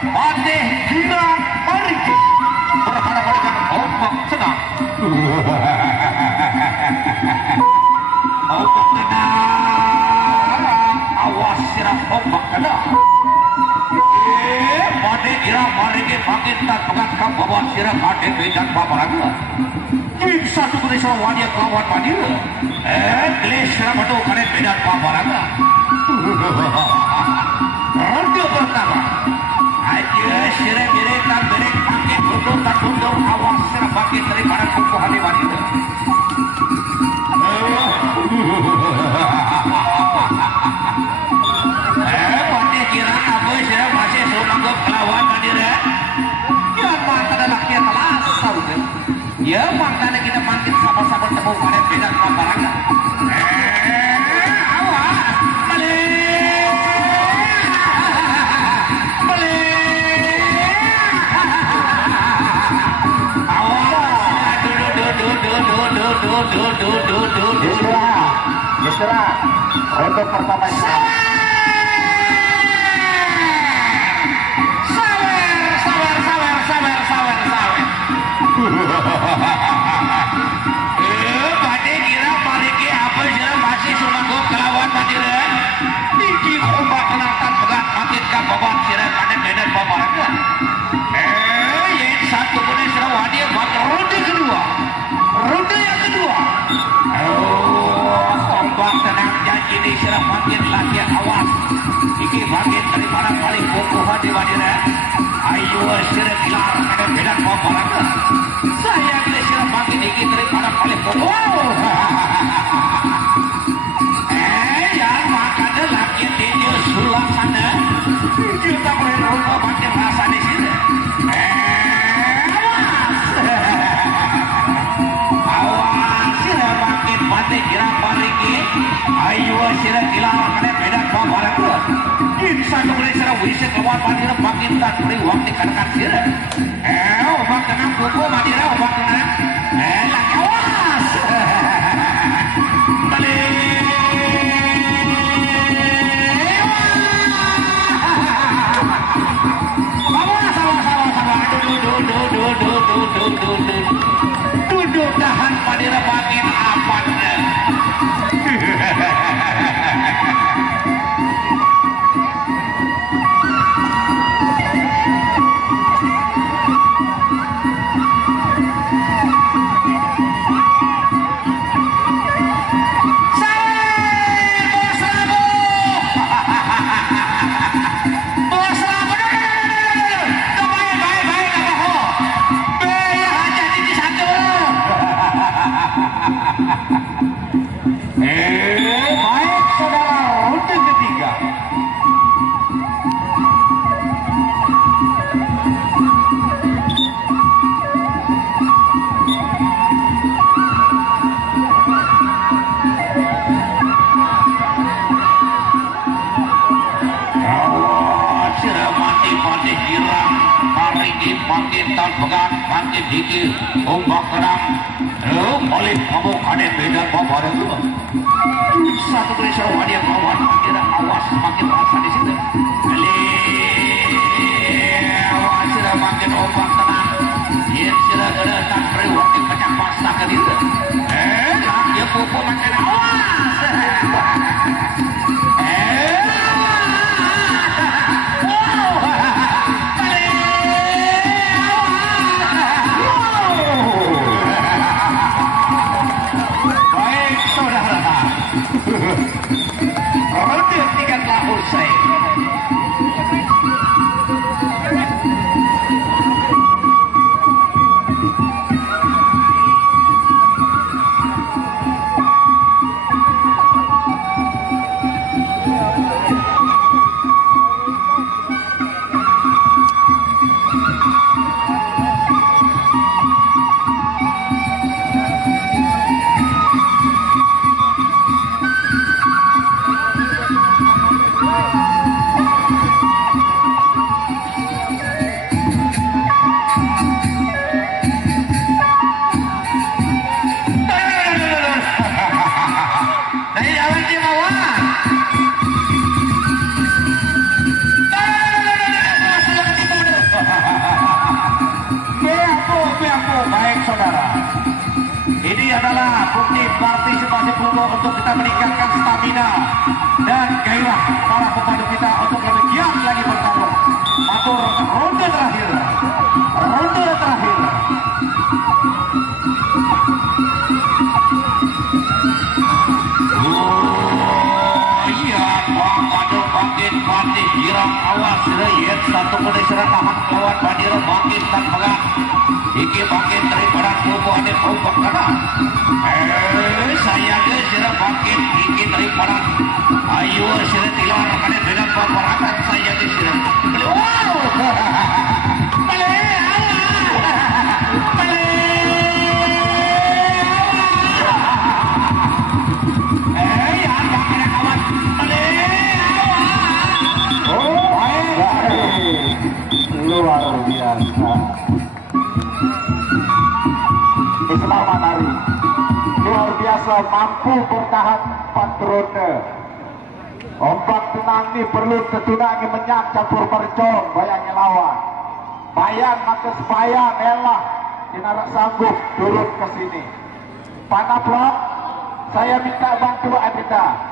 Pade Gira Mariki berhadapan dengan ombak tenang. Ombak tenang, awas sirah ombak tenang. Pade Gira Mariki makin tak pegang bawa sirah pade bedan babaraga. Jika satu kuda wadia kawan padira, gelis sirah batu karen bedan babaraga. Ronde pertama. Aja sirah berek tak berek pakai tutup tak tutup awas sirah pakai daripada kuku hati wanita. Pandai kira apa sirah masih sumanggap kelawan wanita. Ya mata adalah kia telas saudara. Ya makanya kita makin sama-sama temu karen beda barangnya. Awas balik. Istirahat untuk pertama Pade kira pariki apa sih masih sumanggap kelawan mandira tinggi ombak tenangkan berat makin ke bawah sirah kane medan babaraga. Yang satu punya sirah wadia bakal ronde kedua. Ronde yang kedua. Ombak tenang janji di sirah makin lagi awas. Iki bagian daripada paling kokoh di wadira. Ayo sirah kilar kane medan babaraga. Saya pilih sirah makin iki daripada paling kokoh. Yang makanya lagi tinju sulap sana. Kita boleh rumah makin rasa di sini. Awas sirah makin pandai kira pariki. Ayo sirah kilar kane medan babaraga. Bisa boleh sirah wisi keluar mandira makin tak beri waktu kanakan sirah. Ombak tenang kuku mandira ombak tenang. Lagi awas. Balik. Awas. Duduk tahan mandira makin aman. Baik saudara, ronde ketiga. Sirah mati pada girang, parigi makin tak pegat, makin dikit, ombak tenang. Oleh kamu ada beda babaraga. Satu kali sirah wadia kawan, kira awas makin rasa di situ. Awas sirah makin ombak tenang. Dia sirah ada tak beri waktu banyak masa ke situ. Dia pupu makin awas. Ronde tiga telah usai. foto untuk kita meningkatkan stamina dan gairah para pemandu kita untuk lebih giat lagi bertarung. Atur ronde terakhir. Ronde terakhir. Iya, Padu bangkit Patih Girang awas reyet satu kode serang tahan lawan Badiro bangkit dan pegang. Iki bangkit daripada kubu ane kompak kana. Saya ke serang bangkit iki daripada ayo serang tilar kana dengan peperangan saya ke serang. Wow. Bale. Bale. Luar biasa. Islam Manari luar biasa, mampu bertahan 4 ronde. Ombak tenang ini perlu tetunangi menyak campur mercon bayangnya lawan. Bayan maka sebayan elah dinarak sanggup turun ke sini. Panaplok, saya minta bantuan kita.